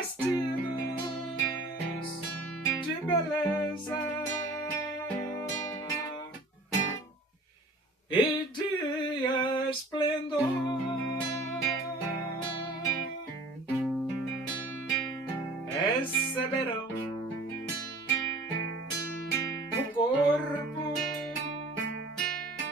vestidos de beleza e de esplendor. Receberão o corpo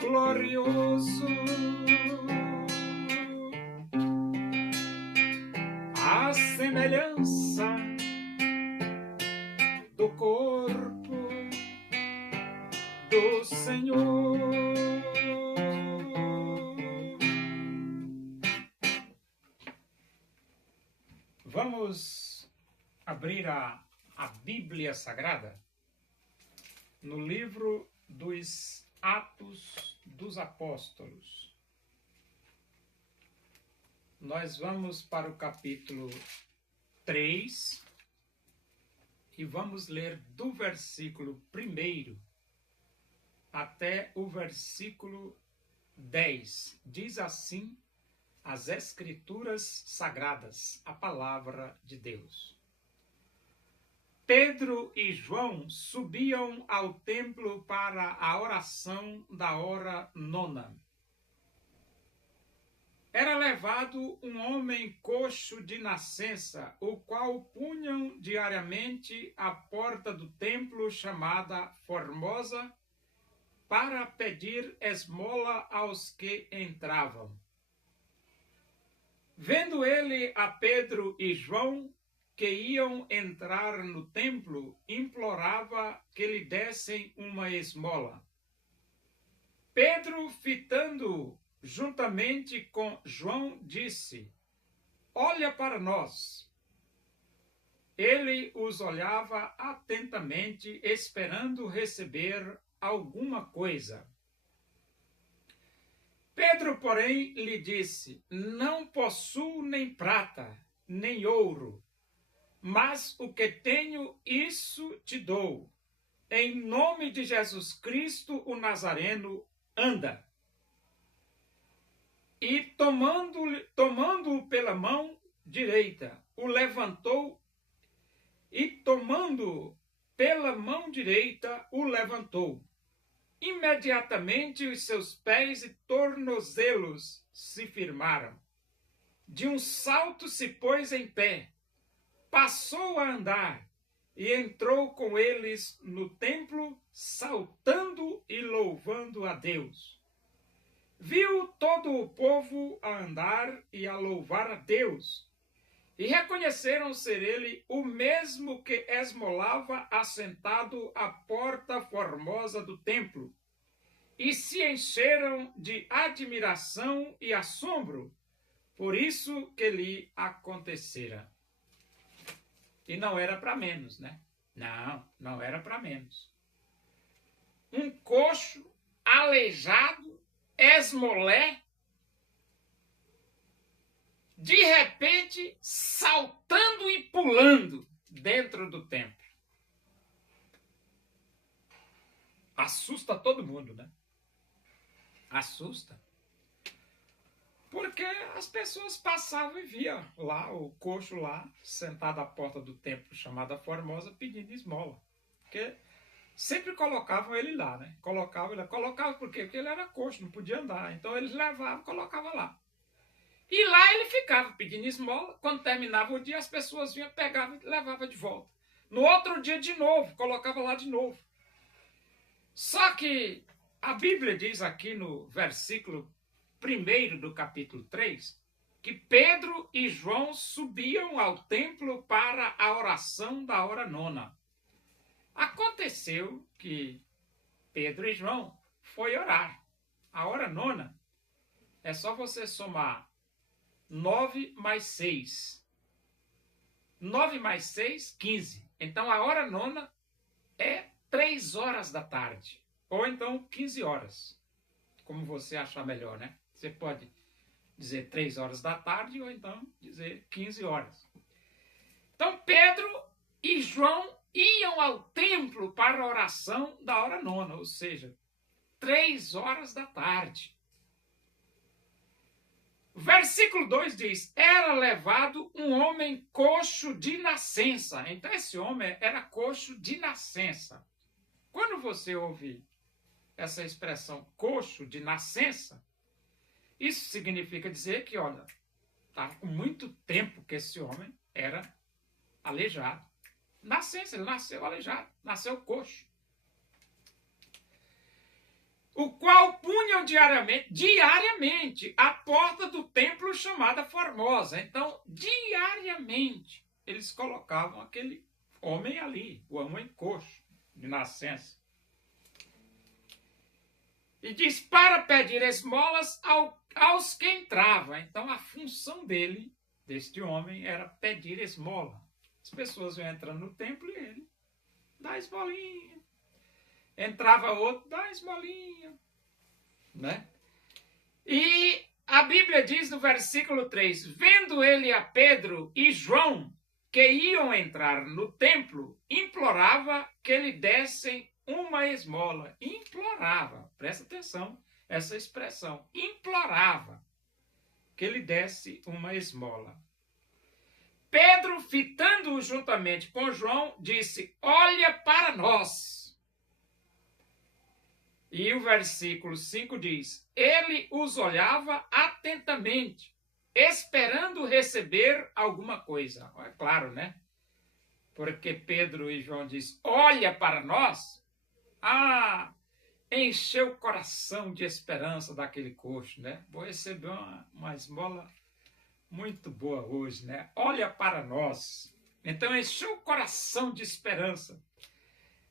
glorioso, a semelhança do corpo do Senhor. Vamos abrir a Bíblia Sagrada no livro dos Atos dos Apóstolos. Nós vamos para o capítulo 3 e vamos ler do versículo 1 até o versículo 10. Diz assim as Escrituras Sagradas, a palavra de Deus. Pedro e João subiam ao templo para a oração da hora nona. Era levado um homem coxo de nascença, o qual punham diariamente à porta do templo chamada Formosa, para pedir esmola aos que entravam. Vendo ele a Pedro e João, que iam entrar no templo, implorava que lhe dessem uma esmola. Pedro, fitando-o juntamente com João, disse: Olha para nós. Ele os olhava atentamente, esperando receber alguma coisa. Pedro, porém, lhe disse: Não possuo nem prata, nem ouro, mas o que tenho, isso te dou. Em nome de Jesus Cristo, o Nazareno, anda. E tomando-o pela mão direita, o levantou, Imediatamente os seus pés e tornozelos se firmaram. De um salto se pôs em pé, passou a andar e entrou com eles no templo, saltando e louvando a Deus. Viu todo o povo a andar e a louvar a Deus, e reconheceram ser ele o mesmo que esmolava assentado à porta formosa do templo, e se encheram de admiração e assombro por isso que lhe acontecera. E não era para menos, né? Não era para menos. Um coxo, aleijado, esmolé, de repente saltando e pulando dentro do templo. Assusta todo mundo, né? Assusta. Porque as pessoas passavam e viam lá o coxo lá, sentado à porta do templo chamada Formosa, pedindo esmola. Porque sempre colocavam ele lá, né? Colocava por quê? Porque ele era coxo, não podia andar. Então eles levavam, colocavam lá. E lá ele ficava pedindo esmola. Quando terminava o dia, as pessoas vinham, pegavam e levavam de volta. No outro dia, de novo, colocava lá de novo. Só que a Bíblia diz aqui no versículo 1 do capítulo 3, que Pedro e João subiam ao templo para a oração da hora nona. Aconteceu que Pedro e João foi orar. A hora nona é só você somar 9 mais 6. 9 mais 6, 15. Então a hora nona é 3 horas da tarde. Ou então 15 horas. Como você achar melhor, né? Você pode dizer 3 horas da tarde ou então dizer 15 horas. Então Pedro e João iam ao templo para a oração da hora nona, ou seja, 3 horas da tarde. Versículo 2 diz, era levado um homem coxo de nascença. Então esse homem era coxo de nascença. Quando você ouve essa expressão coxo de nascença, isso significa dizer que, olha, estava com muito tempo que esse homem era aleijado. Nascença, ele nasceu aleijado, nasceu coxo. O qual punham diariamente, a porta do templo chamada Formosa. Então, diariamente, eles colocavam aquele homem ali, o homem coxo de nascença. E diz, para pedir esmolas aos que entravam. Então, a função deste homem, era pedir esmola. As pessoas iam entrando no templo e ele dá esmolinha. Entrava outro, dá esmolinha. Né? E a Bíblia diz no versículo 3, vendo ele a Pedro e João, que iam entrar no templo, implorava que lhe dessem uma esmola. Implorava, presta atenção, essa expressão, implorava que lhe desse uma esmola. Pedro, fitando-o juntamente com João, disse, olha para nós. E o versículo 5 diz, ele os olhava atentamente, esperando receber alguma coisa. É claro, né? Porque Pedro e João diz, olha para nós. Ah, encheu o coração de esperança daquele coxo, né? Vou receber uma esmola muito boa hoje, né? Olha para nós. Então encheu o coração de esperança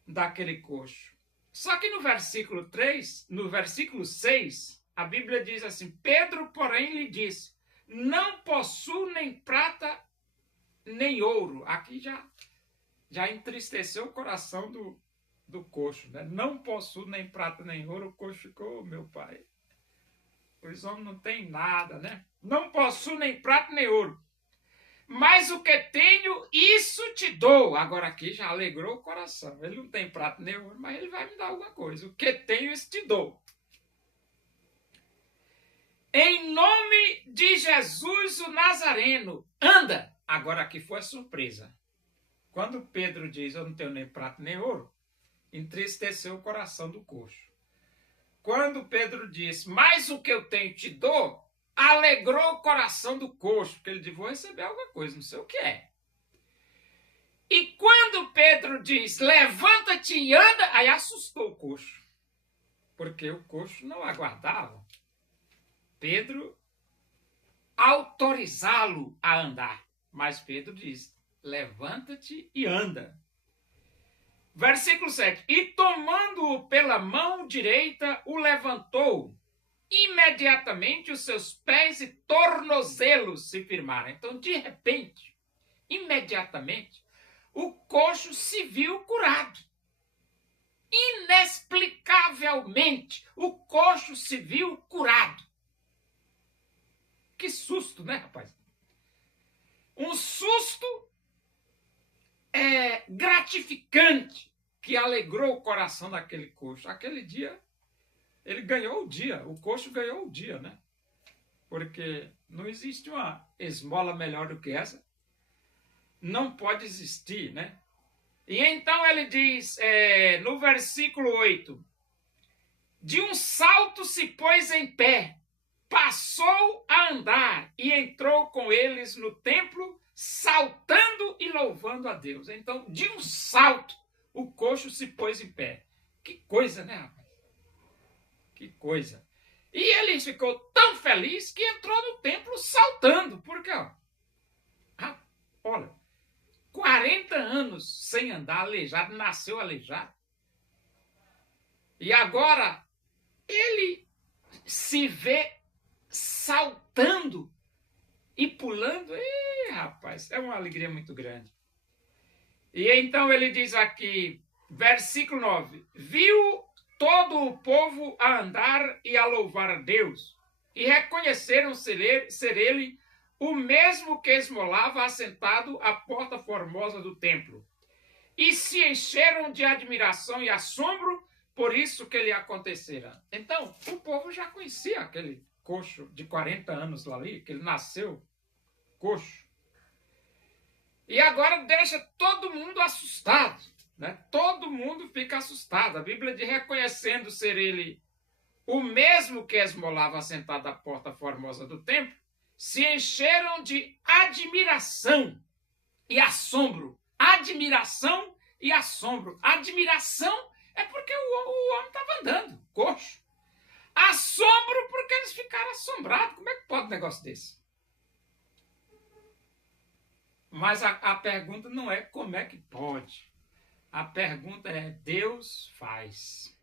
daquele coxo. Só que no versículo 3, no versículo 6, a Bíblia diz assim, Pedro, porém, lhe disse, não possuo nem prata nem ouro. Aqui já entristeceu o coração do coxo, né? Não possuo nem prata nem ouro. O coxo ficou, meu pai, os homens não têm nada, né? Não possuo nem prata nem ouro. Mas o que tenho, isso te dou. Agora aqui já alegrou o coração. Ele não tem prata nem ouro, mas ele vai me dar alguma coisa. O que tenho, isso te dou. Em nome de Jesus o Nazareno, anda. Agora aqui foi a surpresa. Quando Pedro diz, eu não tenho nem prata nem ouro, entristeceu o coração do coxo. Quando Pedro diz, mas o que eu tenho te dou, alegrou o coração do coxo, porque ele disse, vou receber alguma coisa, não sei o que é. E quando Pedro diz, levanta-te e anda, aí assustou o coxo, porque o coxo não aguardava Pedro autorizá-lo a andar. Mas Pedro diz, levanta-te e anda. Versículo 7, e tomando-o pela mão direita, o levantou. Imediatamente os seus pés e tornozelos se firmaram. Então, de repente, imediatamente, o coxo se viu curado. Inexplicavelmente, o coxo se viu curado. Que susto, né, rapaz? Um susto gratificante que alegrou o coração daquele coxo. Aquele dia, ele ganhou o dia, o coxo ganhou o dia, né? Porque não existe uma esmola melhor do que essa. Não pode existir, né? E então ele diz, no versículo 8, de um salto se pôs em pé, passou a andar e entrou com eles no templo, saltando e louvando a Deus. Então, de um salto, o coxo se pôs em pé. Que coisa, né, rapaz? Que coisa. E ele ficou tão feliz que entrou no templo saltando. Porque, olha, 40 anos sem andar, aleijado, nasceu aleijado. E agora ele se vê saltando e pulando. E, rapaz, é uma alegria muito grande. E então ele diz aqui, versículo 9, viu todo o povo a andar e a louvar a Deus, e reconheceram ser ele o mesmo que esmolava assentado à porta formosa do templo. E se encheram de admiração e assombro por isso que lhe acontecera. Então, o povo já conhecia aquele coxo de 40 anos lá ali, que ele nasceu coxo. E agora deixa todo mundo assustado, né? Todo mundo fica assustado. A Bíblia diz, reconhecendo ser ele o mesmo que esmolava sentado à porta formosa do templo, se encheram de admiração e assombro. Admiração e assombro. Admiração é porque o homem estava andando, coxo. Assombro porque eles ficaram assombrados. Como é que pode um negócio desse? Mas a pergunta não é como é que pode. A pergunta é, Deus faz.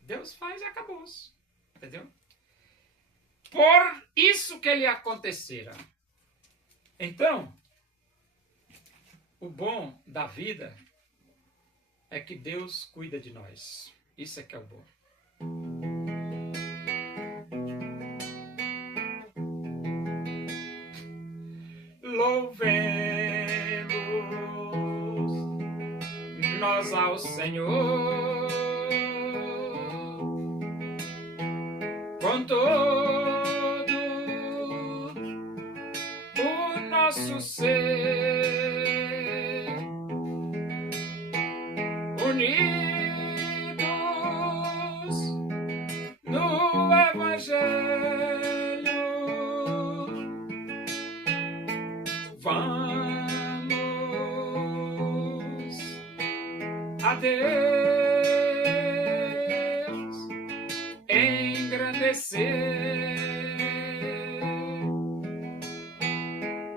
Deus faz e acabou-se. Entendeu? Por isso que ele acontecera. Então, o bom da vida é que Deus cuida de nós. Isso é que é o bom. Louvemos nós ao Senhor com todo o nosso ser, unidos no Evangelho. Vamos a Deus engrandecer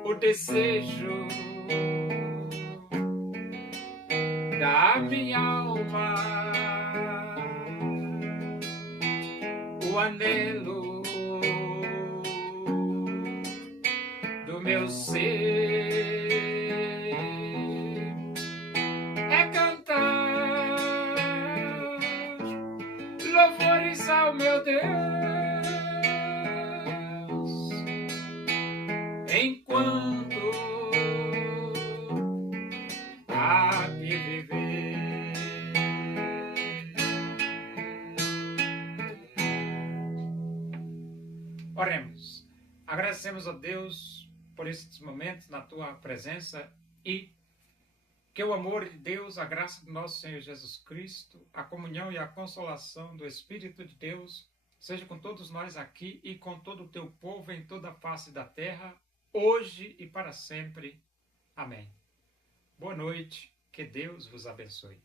o desejo da minha alma, o anelo do meu ser é cantar louvores ao meu Deus enquanto há de viver. Oremos. Agradecemos a Deus por estes momentos na tua presença e que o amor de Deus, a graça do nosso Senhor Jesus Cristo, a comunhão e a consolação do Espírito de Deus seja com todos nós aqui e com todo o teu povo em toda a face da terra, hoje e para sempre. Amém. Boa noite, que Deus vos abençoe.